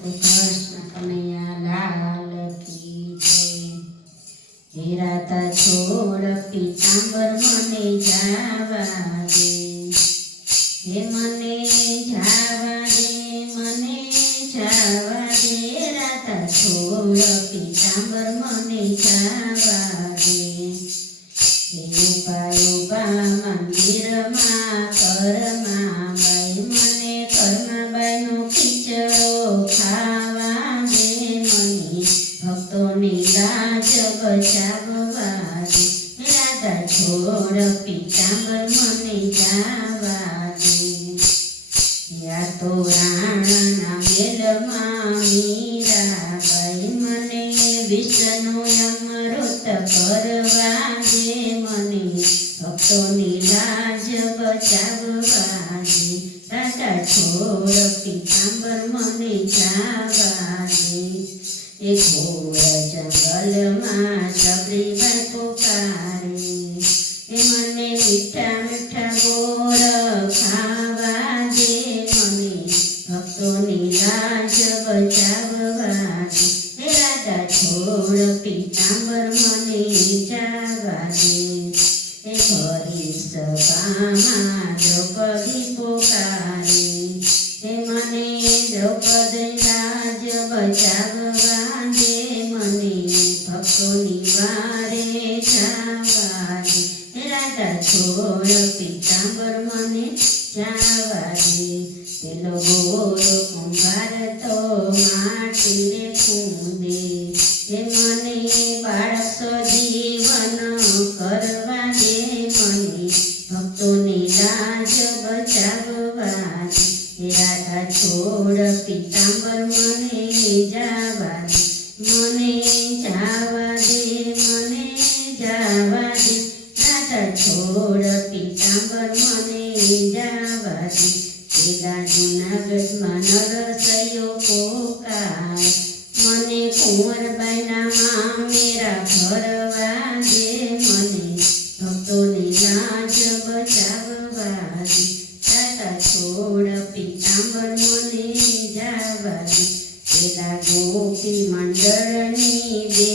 કૃષ્ણ કનૈયા લાલ કી જય। હેરાતા છોડ પીતાંબર મને જાવા દે, હે મને જાવા દે, મને જાવા દે। હેરાતા છોડ પીતાંબર મને જાવા દે, હે ઉભા ઉભા મંદિરમાં કરમાં બાઈ મને કરમાબાઈનો ખીચડો ખાવા દે, મને ભક્તોની લાજ બચાવવા દે। રાધા છોડ પીતાંબર મને જાવા દે, યા તો રાણાના મેલમાં મીરાબાઈ મને વિષ્ણુ અમૃત કરવા દે, મને ભક્તોની લાજ બચાવવા દે। રાધા છોડ પીતાંબર મને જાવા દે, એ ઘોર જંગલમાં સબરીબાઈ પુકારે, એ મને મીઠા મીઠા બોર ખાવા દે, મને ભક્તોની લાજ બચાવવા દે। રાધા છોડ પીતાંબર મને જાવા દે, એ ભરી સભામાં દ્રૌપદી પુકારે, એ મને દ્રૌપદી લાજ બચાવવા દે, મને ભક્તોની વારે જાવા દે। રાધા છોડ પીતાંબર મને જાવા દે, પેલો ગોરો કુંભાર તો માટી રે કૂંદે, એ મને બાળક સજીવન કરવા દે, મને ભક્તોની લાજ બચાવવા દે। રાધા છોડ પીતાંબર મને જાવા દે, મને જાવા દે, મને જાવા દે। રાધા છોડ પીતાંબર મને જાવા દે, પેલા જૂનાગઢમાં નરસૈયો પોકાય, મને કુંવરબાઈના મામેરા ભરવા દે, મને ભક્તોની લાજ બચાવવા દે। રાધા છોડ પીતાંબર મને જાવા દે, પેલા ગોપી મંડળની બે